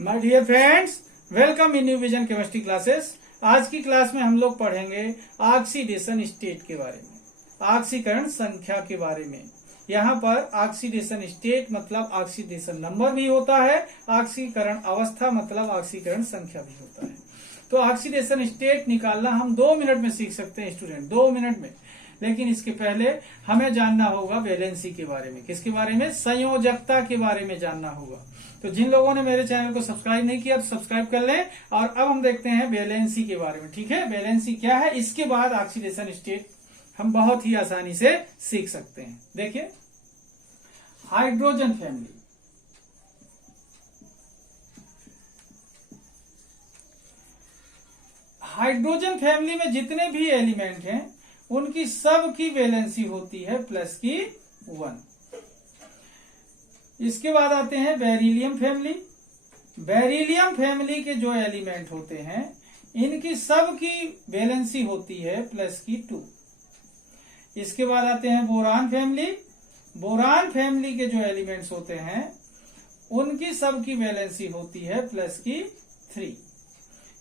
My dear friends, welcome in new vision chemistry classes. आज की class में हम लोग पढ़ेंगे ऑक्सीडेशन स्टेट के बारे में, ऑक्सीकरण संख्या के बारे में। यहाँ पर ऑक्सीडेशन स्टेट मतलब ऑक्सीडेशन नंबर भी होता है, ऑक्सीकरण अवस्था मतलब ऑक्सीकरण संख्या भी होता है। तो ऑक्सीडेशन स्टेट निकालना हम 2 मिनट में सीख सकते हैं स्टूडेंट, 2 मिनट में। लेकिन इसके पहले हमें जानना होगा वैलेंसी के बारे में। किसके बारे में? संयोजकता के बारे में जानना होगा। तो जिन लोगों ने मेरे चैनल को सब्सक्राइब नहीं किया तो सब्सक्राइब कर लें। और अब हम देखते हैं वैलेंसी के बारे में। ठीक है, वैलेंसी क्या है, इसके बाद ऑक्सीडेशन स्टेट हम बहुत ही आसानी से सीख सकते हैं। देखिए, हाइड्रोजन फैमिली, हाइड्रोजन फैमिली में जितने भी एलिमेंट हैं उनकी सब की वैलेंसी होती है +1। इसके बाद आते हैं बेरिलियम फैमिली। बेरिलियम फैमिली के जो एलिमेंट होते हैं इनकी सब की वैलेंसी होती है +2। इसके बाद आते हैं बोरान फैमिली। बोरान फैमिली के जो एलिमेंट्स होते हैं उनकी सब की वैलेंसी होती है +3।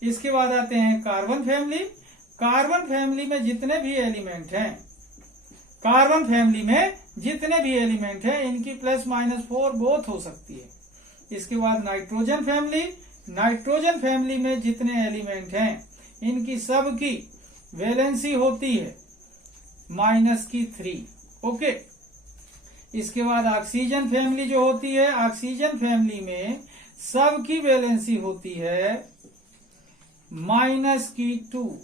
इसके बाद आते हैं कार्बन फैमिली। कार्बन फैमिली में जितने भी एलिमेंट हैं, कार्बन फैमिली में जितने भी एलिमेंट हैं इनकी +-4 बोथ हो सकती है। इसके बाद नाइट्रोजन फैमिली। नाइट्रोजन फैमिली में जितने एलिमेंट हैं इनकी सब की वैलेंसी होती है -3। ओके। इसके बाद ऑक्सीजन फैमिली जो होती है, ऑक्सीजन फैमिली में सब की वैलेंसी होती है -2।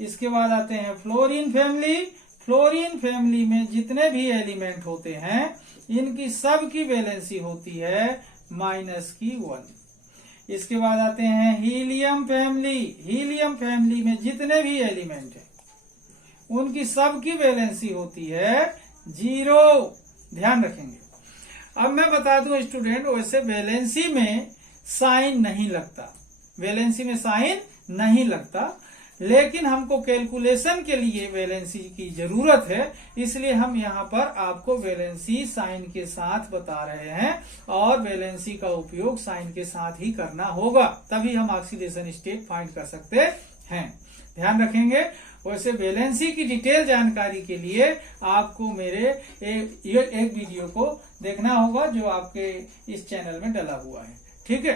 इसके बाद आते हैं फ्लोरीन फैमिली। फ्लोरीन फैमिली में जितने भी एलिमेंट होते हैं इनकी सब की वैलेंसी होती है -1। इसके बाद आते हैं हीलियम फैमिली। हीलियम फैमिली में जितने भी एलिमेंट हैं उनकी सब की वैलेंसी होती है 0। ध्यान रखेंगे। अब मैं बता दूं स्टूडेंट, वैसे वैलेंसी में साइन नहीं लगता, वैलेंसी में साइन नहीं लगता, लेकिन हमको कैलकुलेशन के लिए वैलेंसी की जरूरत है, इसलिए हम यहाँ पर आपको वैलेंसी साइन के साथ बता रहे हैं। और वैलेंसी का उपयोग साइन के साथ ही करना होगा, तभी हम ऑक्सीडेशन स्टेट फाइंड कर सकते हैं। ध्यान रखेंगे। वैसे वैलेंसी की डिटेल जानकारी के लिए आपको मेरे एक वीडियो को देखना होगा जो आपके इस चैनल में डला हुआ है। ठीक है,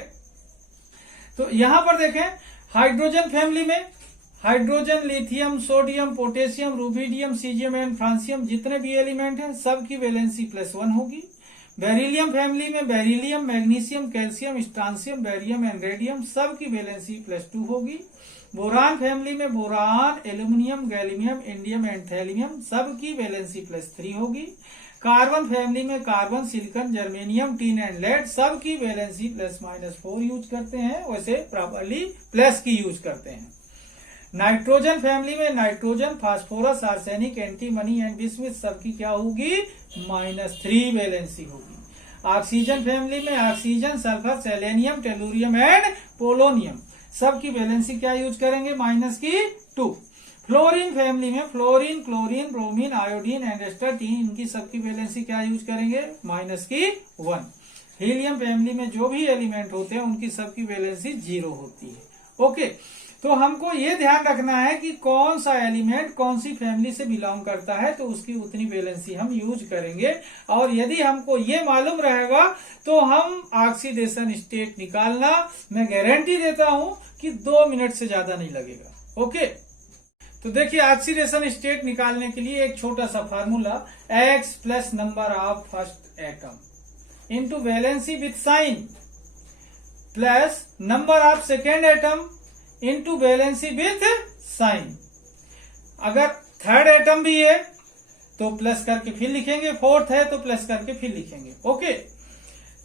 तो यहां पर देखें, हाइड्रोजन फैमिली में hydrogen, lithium, sodium, potassium, rubidium, caesium and francium जितने भी एलिमेंट हैं सबकी वैलेंसी +1 होगी। बेरिलियम फैमिली में beryllium, magnesium, calcium, strontium, barium and radium सबकी वैलेंसी +2 होगी। बोरान फैमिली में boron, aluminium, gallium, indium and thallium सबकी वैलेंसी +3 होगी। कार्बन फैमिली में carbon, silicon, germanium, tin and lead सबकी वैलेंसी +-4 यूज करते हैं, वैसे प्रॉपर्ली प्लस की यूज करते हैं। नाइट्रोजन फैमिली में nitrogen, phosphorus, arsenic, antimony and bismuth सबकी क्या होगी? -3 वैलेंसी होगी। ऑक्सीजन फैमिली में oxygen, sulphur, selenium, tellurium and polonium सबकी वैलेंसी क्या यूज करेंगे? -2। फ्लोरीन फैमिली में fluorine, chlorine, bromine, iodine and astatine इनकी सबकी वैलेंसी क्या यूज करेंगे? -1। हीलियम फैमिली में जो भी एलिमेंट होते हैं उनकी सबकी वैलेंसी 0 होती है। ओके, तो हमको ये ध्यान रखना है कि कौन सा एलिमेंट कौन सी फैमिली से बिलोंग करता है, तो उसकी उतनी वैलेंसी हम यूज करेंगे। और यदि हमको ये मालूम रहेगा तो हम ऑक्सीडेशन स्टेट निकालना, मैं गारंटी देता हूं कि 2 मिनट से ज्यादा नहीं लगेगा। ओके, तो देखिए, ऑक्सीडेशन स्टेट निकालने के लिए एक छोटा सा formula, X plus number of first atom into valency with sign plus number of second atom into valency with sign. अगर थर्ड एटम भी है तो प्लस करके फिर लिखेंगे, फोर्थ है तो प्लस करके फिर लिखेंगे। ओके,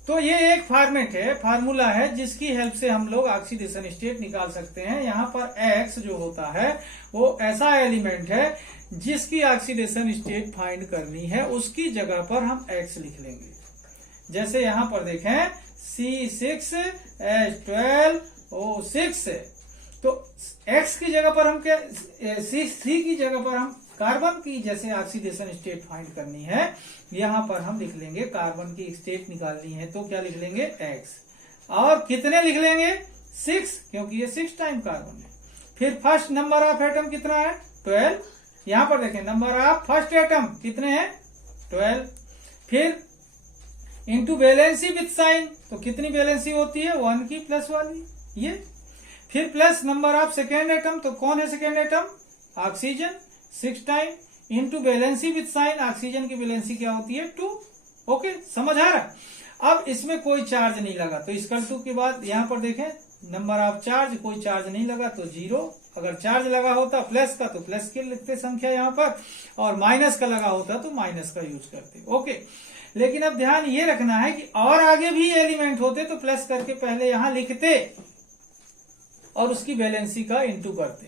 तो ये एक फॉर्मेट है, फार्मूला है जिसकी हेल्प से हम लोग ऑक्सीडेशन स्टेट निकाल सकते हैं। यहाँ पर X जो होता है वो ऐसा एलिमेंट है जिसकी ऑक्सीडेशन स्टेट फाइंड करनी है, उसकी जगह पर हम X लिख लेंगे। जैसे यहाँ पर देखें C6H12O6 है, तो X की जगह पर हम क्या, C3 की जगह पर हम कार्बन की जैसे ऑक्सीडेशन स्टेट फाइंड करनी है, यहाँ पर हम लिख लेंगे कार्बन की स्टेट निकालनी है तो क्या लिख लेंगे X। और कितने लिख लेंगे 6, क्योंकि ये 6 टाइम कार्बन है। फिर फर्स्ट नंबर ऑफ एटम कितना है 12। यहां पर देखें नंबर ऑफ फर्स्ट एटम कितने हैं 12। फिर इंटू वैलेंसी विथ साइन, तो कितनी वैलेंसी होती है 1 की प्लस वाली ये। फिर plus number of second atom, तो कौन है second atom oxygen 6 time, into valency with sign, oxygen की वैलेंसी क्या होती है 2। ओके, समझ आ रहा। अब इसमें कोई चार्ज नहीं लगा, तो इक्वल टू के बाद यहां पर देखें नंबर ऑफ चार्ज, कोई चार्ज नहीं लगा तो 0। अगर चार्ज लगा होता प्लस का तो प्लस के लिखते संख्या यहाँ पर, और माइनस का लगा होता तो माइनस का यूज करते। ओके, लेकिन अब ध्यान ये रखना है कि और आगे भी एलिमेंट होते तो प्लस करके पहले यहां लिखते और उसकी वैलेंसी का इंटू करते,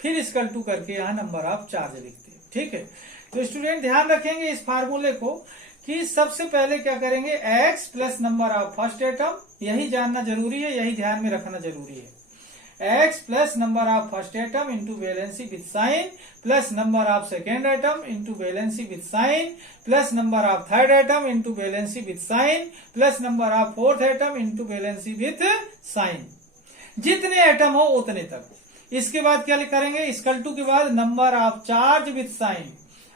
फिर इक्वल टू करके यहां नंबर ऑफ चार्ज लिखते। ठीक है, तो स्टूडेंट ध्यान रखेंगे इस फार्मूले को कि सबसे पहले क्या करेंगे x plus number of first atom, यही जानना जरूरी है, यही ध्यान में रखना जरूरी है। x plus number of first atom into valency with sign plus number of second atom into valency with sign plus number of third atom into valency with sign plus number of fourth atom into valency with sign. जितने atom हो उतने तक। इसके बाद क्या करेंगे equal to के बाद number of charge with sign,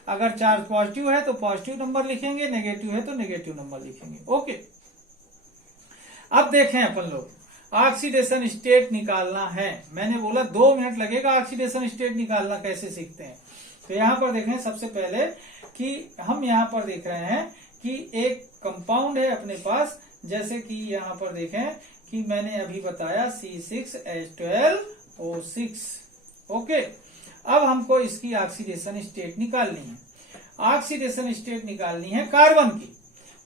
अगर चार्ज पॉजिटिव है तो पॉजिटिव नंबर लिखेंगे, नेगेटिव है तो नेगेटिव नंबर लिखेंगे। ओके, अब देखें अपन लोग ऑक्सीडेशन स्टेट निकालना है। मैंने बोला 2 मिनट लगेगा ऑक्सीडेशन स्टेट निकालना, कैसे सीखते हैं। तो यहां पर देखें सबसे पहले कि हम यहां पर देख रहे हैं कि एक कंपाउंड है अपने पास, जैसे कि यहां पर देखें कि मैंने अभी बताया C6H12O6। ओके, अब हमको इसकी ऑक्सीडेशन स्टेट निकालनी है। ऑक्सीडेशन स्टेट निकालनी है कार्बन की,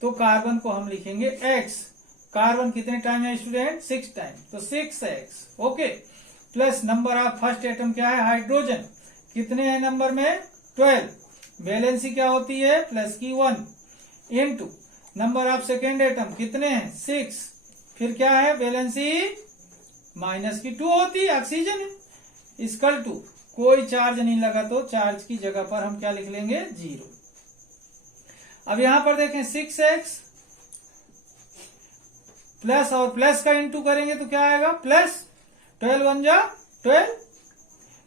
तो कार्बन को हम लिखेंगे X। कार्बन कितने टाइम है स्टूडेंट 6 टाइम, तो 6x। Okay, plus number of first atom क्या है हाइड्रोजन, कितने हैं नंबर में 12, वैलेंसी क्या होती है प्लस की 1, into number of second atom कितने हैं 6, फिर क्या है वैलेंसी माइनस की 2 होती है, ऑक्सीजन है, इक्वल टू कोई चार्ज नहीं लगा तो चार्ज की जगह पर हम क्या लिख लेंगे 0। अब यहां पर देखें 6x प्लस और प्लस का इंटू करेंगे तो क्या आएगा प्लस 12 1 जा 12।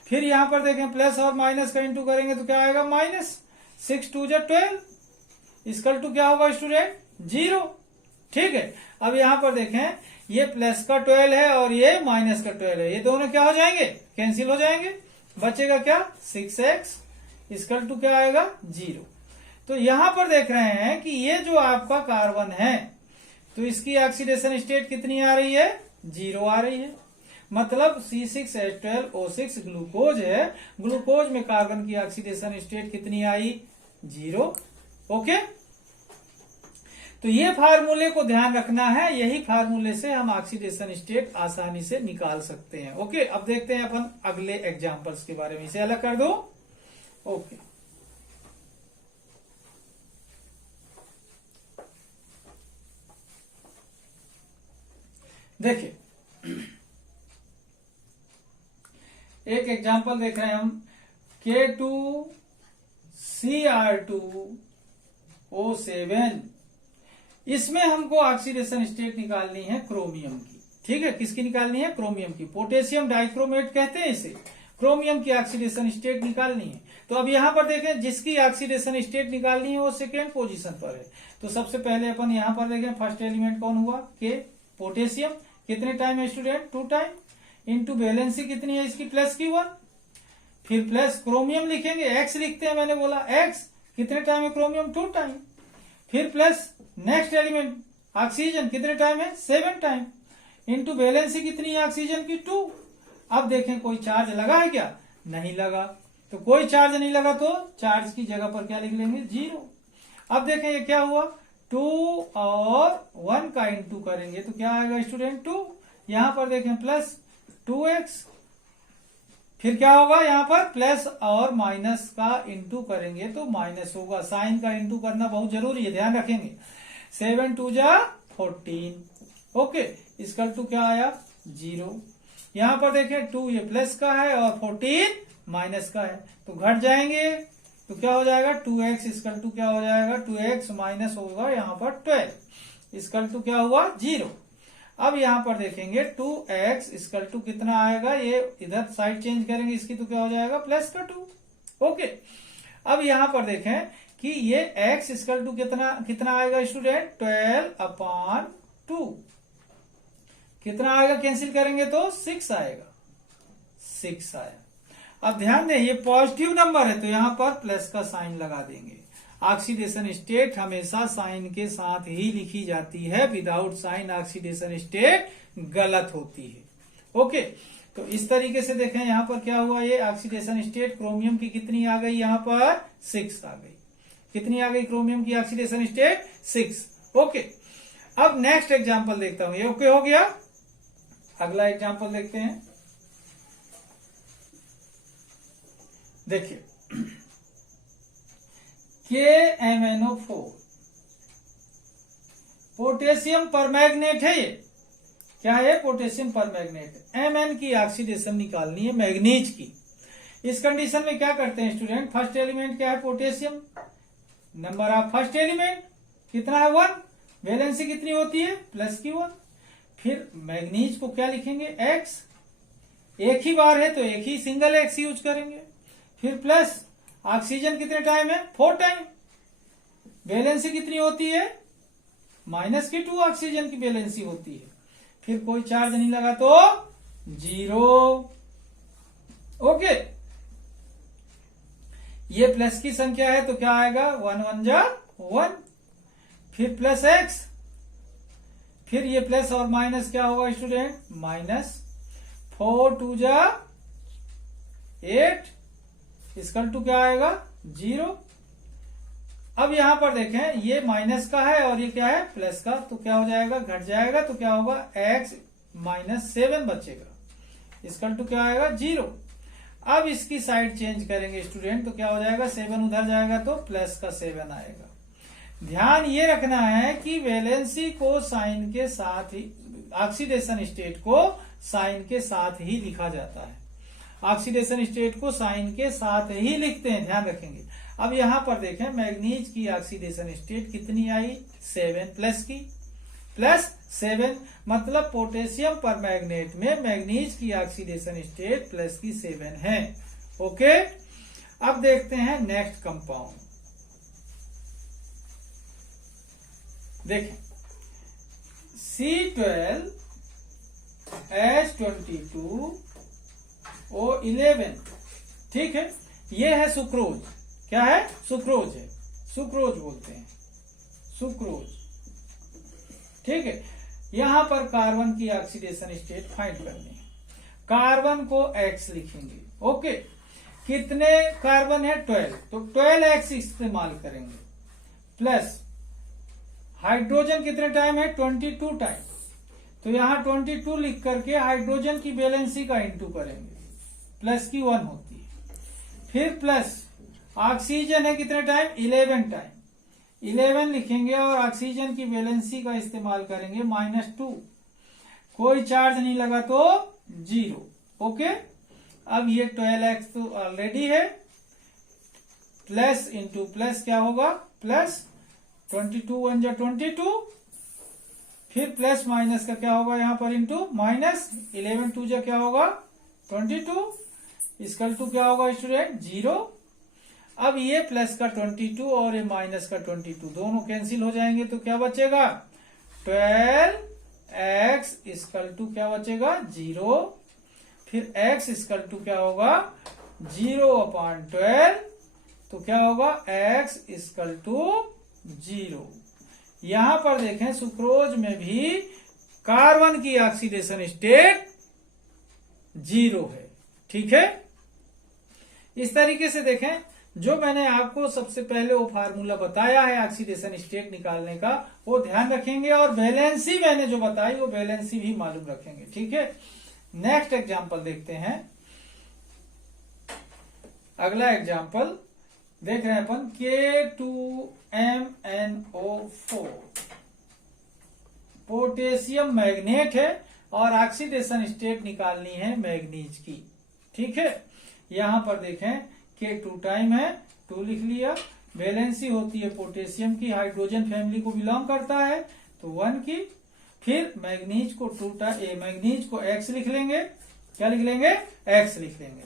फिर यहां पर देखें प्लस और माइनस का इंटू करेंगे तो क्या आएगा माइनस 6 2 जा 12, इक्वल टू क्या होगा स्टूडेंट 0। ठीक है, अब यहां पर देखें ये प्लस का 12 है और ये माइनस का 12 है, ये दोनों क्या हो जाएंगे कैंसिल हो जाएंगे, बचेगा क्या 6x, इक्वल टू क्या आएगा 0। तो यहां पर देख रहे हैं कि ये जो आपका कार्बन है तो इसकी ऑक्सीडेशन स्टेट कितनी आ रही है 0 आ रही है, मतलब C6H12O6 ग्लूकोज है, ग्लूकोज में कार्बन की ऑक्सीडेशन स्टेट कितनी आई 0। ओके, तो ये फार्मूले को ध्यान रखना है, यही फार्मूले से हम ऑक्सीडेशन स्टेट आसानी से निकाल सकते हैं। ओके, अब देखते हैं अपन अगले एग्जांपल्स के बारे में, इसे अलग कर दो। ओके, देखिए एक एग्जांपल देख रहे हैं हम K2Cr2O7। इसमें हमको ऑक्सीडेशन स्टेट निकालनी है क्रोमियम की। ठीक है, किसकी निकालनी है क्रोमियम की, पोटेशियम डाइक्रोमेट कहते हैं इसे, क्रोमियम की ऑक्सीडेशन स्टेट निकालनी है। तो अब यहां पर देखें जिसकी ऑक्सीडेशन स्टेट निकालनी है वो सेकेंड पोजीशन पर है, तो सबसे पहले अपन यहां पर देखें फर्स्ट एलिमेंट कौन हुआ के पोटेशियम, कितने टाइम है स्टूडेंट 2 टाइम, इंटू वैलेंसी कितनी है इसकी प्लस की 1, फिर प्लस क्रोमियम लिखेंगे x लिखते हैं, मैंने बोला x कितने टाइम है क्रोमियम 2 टाइम, फिर प्लस नेक्स्ट एलिमेंट ऑक्सीजन कितने टाइम है 7 टाइम, इंटू वैलेंसी कितनी है ऑक्सीजन की 2। अब देखें कोई चार्ज लगा है क्या, नहीं लगा, तो कोई चार्ज नहीं लगा तो चार्ज की जगह पर क्या लिख लेंगे 0। अब देखें ये क्या हुआ 2 और 1 का इंटू करेंगे तो क्या आएगा स्टूडेंट 2, यहां पर देखें प्लस 2x, फिर क्या होगा यहाँ पर प्लस और माइनस का इंटू करेंगे तो माइनस होगा, साइन का इंटू करना बहुत जरूरी है, ध्यान रखेंगे। 7 2 जा 14। ओके, इसका टू क्या आया 0। यहाँ पर देखें 2 ये प्लस का है और 14 माइनस का है, तो घट जाएंगे तो क्या हो जाएगा 2x, इसका टू क्या हो जाएगा 2x माइनस होगा यहाँ पर 12, इसका टू क्या हुआ 0। अब यहाँ पर देखेंगे 2x इक्वल टू कितना आएगा, ये इधर साइड चेंज करेंगे इसकी तो क्या हो जाएगा प्लस का 2। ओके, अब यहाँ पर देखें कि ये x इक्वल टू कितना आएगा स्टूडेंट 12/2। कितना आएगा, कैंसिल करेंगे तो 6 आएगा, 6 आया। अब ध्यान दें ये पॉजिटिव नंबर है तो यहां पर प्लस का साइन लगा देंगे। ऑक्सीडेशन स्टेट हमेशा साइन के साथ ही लिखी जाती है, विदाउट साइन ऑक्सीडेशन स्टेट गलत होती है। ओके, तो इस तरीके से देखें यहां पर क्या हुआ, ये ऑक्सीडेशन स्टेट क्रोमियम की कितनी आ गई, यहां पर 6 आ गई। कितनी आ गई क्रोमियम की ऑक्सीडेशन स्टेट 6। ओके, अब नेक्स्ट एग्जांपल देखता हूं, ये ओके हो गया। अगला एग्जांपल देखते हैं। देखिए KMnO4 पोटेशियम परमैग्नेट है, ये क्या है, पोटेशियम परमैग्नेट। Mn की ऑक्सीडेशन निकालनी है मैग्नीज की। इस कंडीशन में क्या करते हैं स्टूडेंट, फर्स्ट एलिमेंट क्या है potassium, number of first element कितना है 1, वैलेंसी कितनी होती है प्लस की 1। फिर मैग्नीज को क्या लिखेंगे x, एक ही बार है तो एक ही सिंगल x यूज करेंगे। फिर प्लस ऑक्सीजन कितने टाइम है 4 टाइम, वैलेंसी कितनी होती है माइनस की 2 ऑक्सीजन की वैलेंसी होती है। फिर कोई चार्ज नहीं लगा तो 0। ओके, ये प्लस की संख्या है तो क्या आएगा 1 1 जा 1, फिर प्लस x, फिर ये प्लस और माइनस क्या होगा स्टूडेंट माइनस 4 2 जा 8 इक्वल टू क्या आएगा 0। अब यहां पर देखें ये माइनस का है और ये क्या है प्लस का, तो क्या हो जाएगा घट जाएगा, तो क्या होगा x माइनस 7 बचेगा, इक्वल टू क्या आएगा 0। अब इसकी साइड चेंज करेंगे स्टूडेंट तो क्या हो जाएगा 7 उधर जाएगा तो प्लस का 7 आएगा। ध्यान ये रखना है कि वैलेंसी को साइन के साथ ही, ऑक्सीडेशन स्टेट को साइन के साथ ही लिखा जाता है, ऑक्सीडेशन स्टेट को साइन के साथ ही लिखते हैं, ध्यान रखेंगे। अब यहां पर देखें मैग्नीज की ऑक्सीडेशन स्टेट कितनी आई 7 प्लस की, प्लस 7 मतलब पोटेशियम परमैग्नेट में मैग्नीज की ऑक्सीडेशन स्टेट प्लस की 7 है। ओके, अब देखते हैं नेक्स्ट कंपाउंड। देखें C12H22O11, ठीक है, ये है सुक्रोज। क्या है सुक्रोज है, सुक्रोज बोलते हैं सुक्रोज, ठीक है। यहां पर कार्बन की ऑक्सीडेशन स्टेट फाइंड करनी है, कार्बन को X लिखेंगे। ओके, कितने कार्बन है 12, तो 12X इस्तेमाल करेंगे, प्लस हाइड्रोजन कितने टाइम है 22 टाइम, तो यहां 22 लिख करके हाइड्रोजन की वैलेंसी का इंटू करेंगे, प्लस की 1 होती है। फिर प्लस ऑक्सीजन है कितने टाइम 11 टाइम, 11 लिखेंगे और ऑक्सीजन की वैलेंसी का इस्तेमाल करेंगे -2, कोई चार्ज नहीं लगा तो 0। ओके, अब ये 12x तो ऑलरेडी है, प्लस इंटू प्लस क्या होगा प्लस 22 1 जा 22, फिर प्लस माइनस का क्या होगा यहाँ पर इंटू माइनस 11 2 जा क्या होगा 22, इसकल टू क्या होगा स्टूडेंट 0। अब ये प्लस का 22 और ये माइनस का 22 दोनों कैंसिल हो जाएंगे तो क्या बचेगा 12x इसकल टू क्या बचेगा 0, फिर x इसकल टू क्या होगा 0/12, तो क्या होगा x इसकल टू 0। यहां पर देखें सुक्रोज में भी कार्बन की ऑक्सीडेशन स्टेट 0 है, ठीक है। इस तरीके से देखें, जो मैंने आपको सबसे पहले वो फार्मूला बताया है ऑक्सीडेशन स्टेट निकालने का, वो ध्यान रखेंगे, और बैलेंसी मैंने जो बताई वो बैलेंसी भी मालूम रखेंगे, ठीक है। नेक्स्ट एग्जांपल देखते हैं। अगला एग्जांपल देख रहे हैं अपन K2MnO4 पोटेशियम मैग्नेट है और ऑक्सीडेशन स्टेट निकालनी है मैग्नीज की, ठीक है। यहां पर देखें K2 टाइम है 2 लिख लिया, वैलेंसी होती है पोटेशियम की, हाइड्रोजन फैमिली को बिलोंग करता है तो 1 की, फिर मैग्नीज को मैग्नीज को X लिख लेंगे, क्या लिख लेंगे, X लिख लेंगे।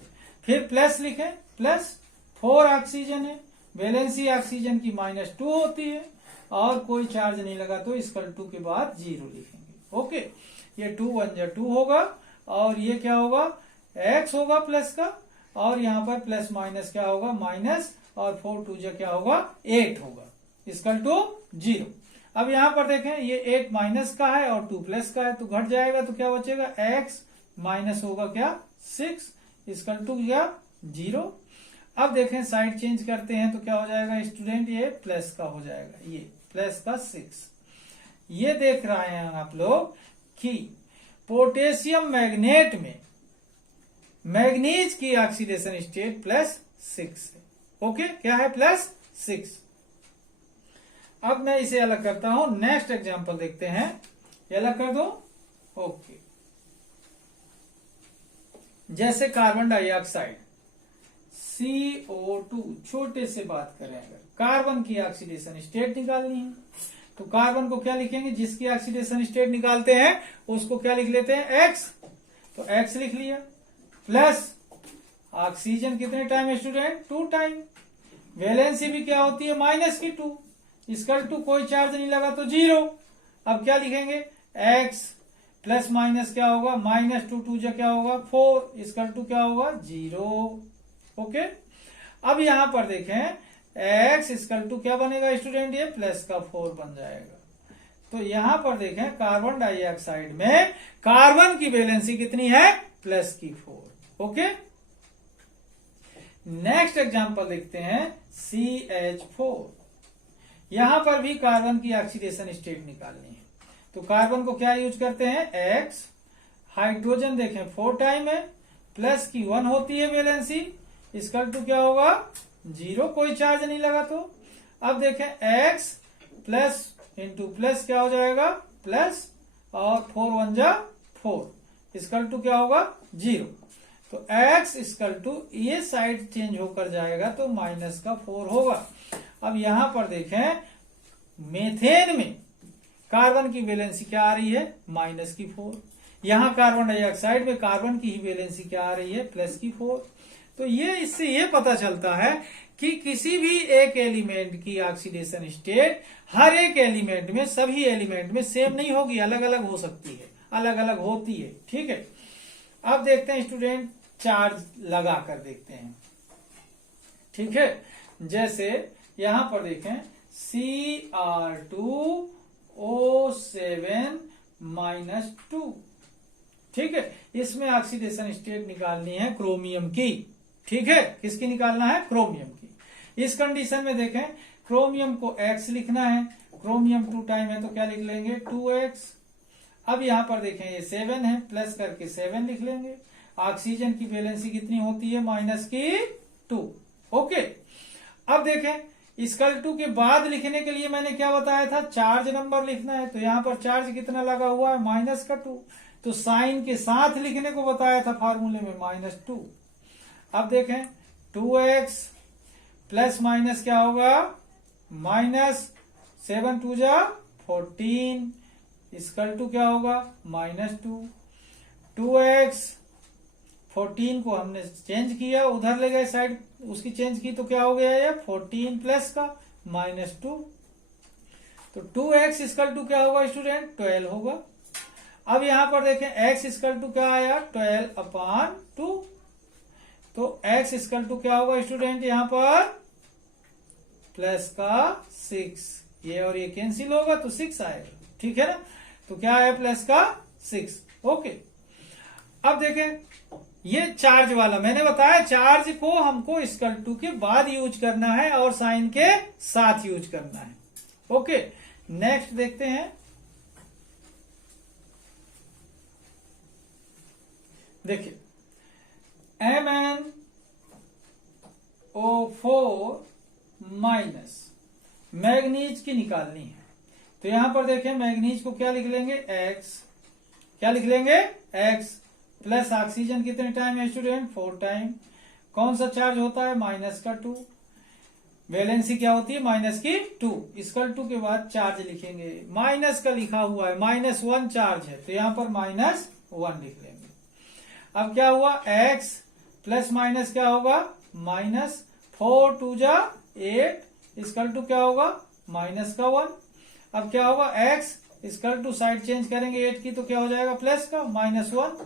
फिर प्लस लिखें, प्लस 4 ऑक्सीजन है, वैलेंसी ऑक्सीजन की -2 होती है और कोई चार्ज नहीं लगा तो इक्वल टू के बाद 0 लिखेंगे। ओके, ये 2 1 जा 2 होगा और ये क्या होगा, X होगा प्लस का, और यहाँ पर प्लस माइनस क्या होगा, माइनस, और 4 2 जा क्या होगा, 8 होगा, इक्वल टू 0। अब यहाँ पर देखें ये 8 माइनस का है और 2 प्लस का है तो घट जाएगा, तो क्या बचेगा, X माइनस होगा क्या 6 इक्वल टू क्या 0। अब देखें साइड चेंज करते हैं तो क्या हो जाएगा स्टूडेंट, ये प्लस का हो जाएगा, ये प्लस का 6। ये देख रहे हैं आप लोग कि पोटेशियम मैग्नेट में मैग्नीज की ऑक्सीडेशन स्टेट +6 है। ओके, क्या है, +6। अब मैं इसे अलग करता हूं, नेक्स्ट एग्जांपल देखते हैं, ये अलग कर दो। ओके, जैसे कार्बन डाइऑक्साइड CO2, छोटे से बात करें अगर कार्बन की ऑक्सीडेशन स्टेट निकालनी है तो कार्बन को क्या लिखेंगे, जिसकी ऑक्सीडेशन स्टेट निकालते हैं उसको क्या लिख लेते हैं, X, तो X लिख लिया, प्लस ऑक्सीजन कितने टाइम है स्टूडेंट, 2 टाइम, वैलेंसी भी क्या होती है, -2, इक्वल टू कोई चार्ज नहीं लगा तो 0। अब क्या लिखेंगे, X प्लस माइनस क्या होगा, -2 2 जा क्या होगा 4, इक्वल टू क्या होगा 0। ओके, अब यहां पर देखें X इक्वल टू क्या बनेगा स्टूडेंट, ये प्लस का 4 बन जाएगा। तो यहां पर देखें कार्बन डाइऑक्साइड में कार्बन की वैलेंसी कितनी है, +4। ओके, नेक्स्ट एग्जांपल देखते हैं CH4। यहां पर भी कार्बन की ऑक्सीडेशन स्टेट निकालनी है तो कार्बन को क्या यूज करते हैं, X, हाइड्रोजन देखें 4 टाइम है, प्लस की 1 होती है वैलेंसी, इक्वल टू क्या होगा 0, कोई चार्ज नहीं लगा तो। अब देखें X प्लस इंटू प्लस क्या हो जाएगा, प्लस, और 4 1 जा 4, इक्वल टू क्या होगा 0। तो X इक्वल टू ये साइड चेंज होकर जाएगा तो -4 होगा। अब यहां पर देखें मेथेन में कार्बन की वैलेंसी क्या आ रही है, -4। यहां कार्बन डाइऑक्साइड में कार्बन की ही वैलेंसी क्या आ रही है, +4। तो ये इससे ये पता चलता है कि किसी भी एक एलिमेंट की ऑक्सीडेशन स्टेट हर एक एलिमेंट में, सभी एलिमेंट में सेम नहीं होगी, अलग अलग हो सकती है, अलग अलग होती है। ठीक है, अब देखते हैं स्टूडेंट चार्ज लगा कर देखते हैं। ठीक है, जैसे यहां पर देखें Cr2O7-2, ठीक है, इसमें ऑक्सीडेशन स्टेट निकालनी है क्रोमियम की। ठीक है, किसकी निकालना है, क्रोमियम की। इस कंडीशन में देखें क्रोमियम को X लिखना है, क्रोमियम 2 टाइम है तो क्या लिख लेंगे 2X। अब यहां पर देखें ये 7 है, प्लस करके 7 लिख लेंगे। ऑक्सीजन की वैलेंसी कितनी होती है, -2। ओके, अब देखें इक्वल टू के बाद लिखने के लिए मैंने क्या बताया था, चार्ज नंबर लिखना है, तो यहां पर चार्ज कितना लगा हुआ है, -2, तो साइन के साथ लिखने को बताया था फार्मूले में, -2। अब देखें 2X प्लस माइनस क्या होगा, -7 2 जा 14, इक्वल टू क्या होगा -2। 2X 14 को हमने चेंज किया, उधर ले गए साइड, उसकी चेंज की तो क्या हो गया ये 14 प्लस का -2, तो 2X इक्वल टू क्या होगा स्टूडेंट, 12 होगा। अब यहां पर देखें X इक्वल टू क्या आया, 12/2, तो X इक्वल टू क्या होगा स्टूडेंट, यहां पर प्लस का 6, ये और ये कैंसिल होगा तो 6 आएगा। ठीक है ना, तो क्या है प्लस का 6। ओके, अब देखें ये चार्ज वाला मैंने बताया, चार्ज को हमको इक्वल टू के बाद यूज करना है और साइन के साथ यूज करना है। ओके, नेक्स्ट देखते हैं। देखिए MnO4- मैग्नीज की निकालनी है तो यहां पर देखें मैग्नीज को क्या लिख लेंगे, X, क्या लिख लेंगे X, प्लस ऑक्सीजन कितने टाइम है स्टूडेंट, 4 टाइम, कौन सा चार्ज होता है, -2। वैलेंसी क्या होती है -2, इक्वल टू के बाद चार्ज लिखेंगे, माइनस का लिखा हुआ है, -1 चार्ज है तो यहाँ पर -1 लिख लेंगे। अब क्या हुआ, x प्लस माइनस क्या होगा, -4 2 जा 8 इक्वल टू क्या होगा, -1। अब क्या होगा, x equal to side change करेंगे 8 की तो क्या हो जाएगा, प्लस का -1।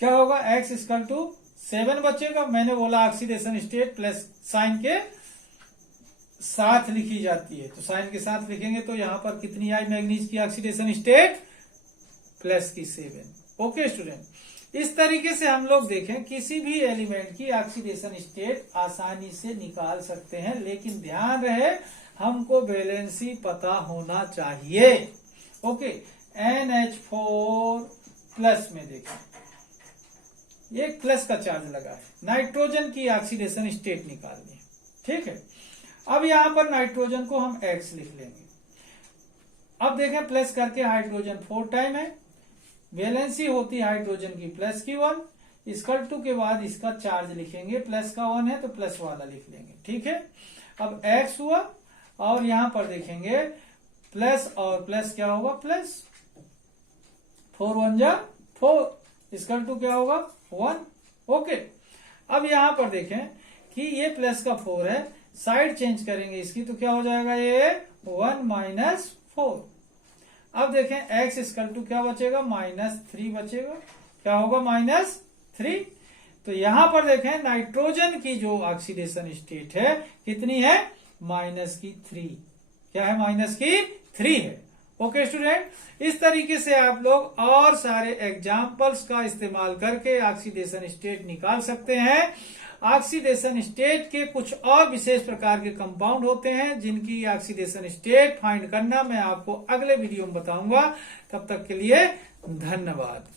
क्या होगा, x इक्वल टू 7 बचेगा। मैंने बोला ऑक्सीडेशन स्टेट प्लस साइन के साथ लिखी जाती है, तो साइन के साथ लिखेंगे तो यहां पर कितनी आई मैग्नीज की ऑक्सीडेशन स्टेट, +7। ओके स्टूडेंट, इस तरीके से हम लोग देखें किसी भी एलिमेंट की ऑक्सीडेशन स्टेट आसानी से निकाल सकते हैं, लेकिन ध्यान रहे हमको वैलेंसी पता होना चाहिए। ओके, NH4 प्लस में देखें, ये प्लस का चार्ज लगा है, नाइट्रोजन की ऑक्सीडेशन स्टेट निकालनी है, ठीक है। अब यहां पर नाइट्रोजन को हम X लिख लेंगे। अब देखें प्लस करके हाइड्रोजन 4 टाइम है, वैलेंसी होती है हाइड्रोजन की +1, इक्वल टू के बाद इसका चार्ज लिखेंगे, प्लस का 1 है तो प्लस वाला लिख लेंगे, ठीक है। अब X हुआ और यहां पर देखेंगे प्लस और प्लस क्या होगा, प्लस 4 1 जा 4 इक्वल टू क्या होगा, 1। ओके, अब यहां पर देखें कि ये प्लस का 4 है, साइड चेंज करेंगे इसकी तो क्या हो जाएगा, ये 1 -4। अब देखें x इक्वल टू क्या बचेगा, -3 बचेगा, क्या होगा, -3। तो यहां पर देखें नाइट्रोजन की जो ऑक्सीडेशन स्टेट है कितनी है, -3। क्या है, -3 है। ओके स्टूडेंट, इस तरीके से आप लोग और सारे एग्जाम्पल्स का इस्तेमाल करके ऑक्सीडेशन स्टेट निकाल सकते हैं। ऑक्सीडेशन स्टेट के कुछ और विशेष प्रकार के कंपाउंड होते हैं जिनकी ऑक्सीडेशन स्टेट फाइंड करना मैं आपको अगले वीडियो में बताऊंगा। तब तक के लिए धन्यवाद।